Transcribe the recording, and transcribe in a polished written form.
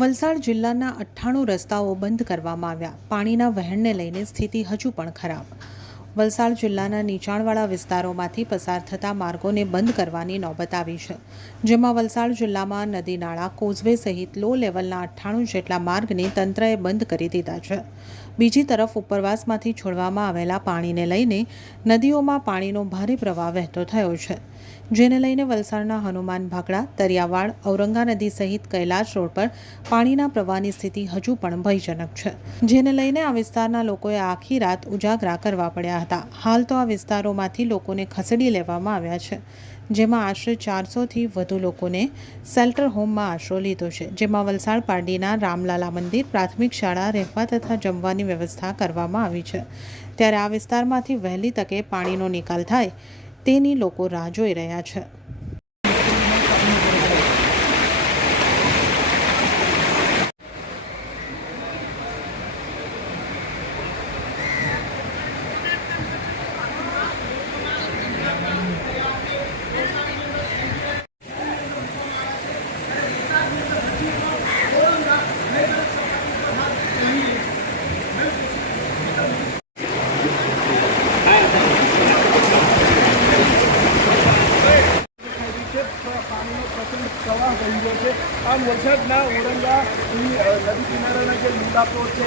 વલસાડ જિલ્લાના 98 રસ્તાઓ બંધ કરવામાં આવ્યા. પાણીના વહેણને લઈને સ્થિતિ હજુ પણ ખરાબ. વલસાડ જિલ્લાના નીચાણવાળા વિસ્તારોમાંથી પસાર થતા માર્ગોને બંધ કરવાની નોબત આવી છે, જેમાં વલસાડ જિલ્લામાં નદી નાળા, કોઝવે સહિત લો લેવલના 98 જેટલા માર્ગને તંત્રએ બંધ કરી દીધા છે. બીજી તરફ ઉપરવાસમાંથી છોડવામાં આવેલા પાણીને લઈને નદીઓમાં પાણીનો ભારે પ્રવાહ વહેતો થયો છે, જેને લઈને વલસાડના હનુમાન ભાગડા, તરિયાવાડ, ઔરંગા નદી સહિત કૈલાશ રોડ પર પાણીના પ્રવાહની સ્થિતિ હજુ પણ ભયજનક છે, જેને લઈને આ વિસ્તારના લોકોએ આખી રાત ઉજાગરા કરવા પડ્યા હતા. હાલ તો આ વિસ્તારોમાંથી લોકોને ખસેડી લેવામાં આવ્યા છે, જેમાં આશરે 400થી વધુ લોકોને શેલ્ટર હોમમાં આશરો લીધો છે, જેમાં વલસાડ પારડીના રામલાલા મંદિર, પ્રાથમિક શાળા, રહેવા તથા જમવાની વ્યવસ્થા કરવામાં આવી છે. ત્યારે આ વિસ્તારમાંથી વહેલી તકે પાણીનો નિકાલ થાય તેની લોકો રાહ જોઈ રહ્યા છે. પ્રવાહ વહી રહ્યો છે. આમ વલસાડના ઔરંગા નદી કિનારાના જે લીલા પ્લોટ છે,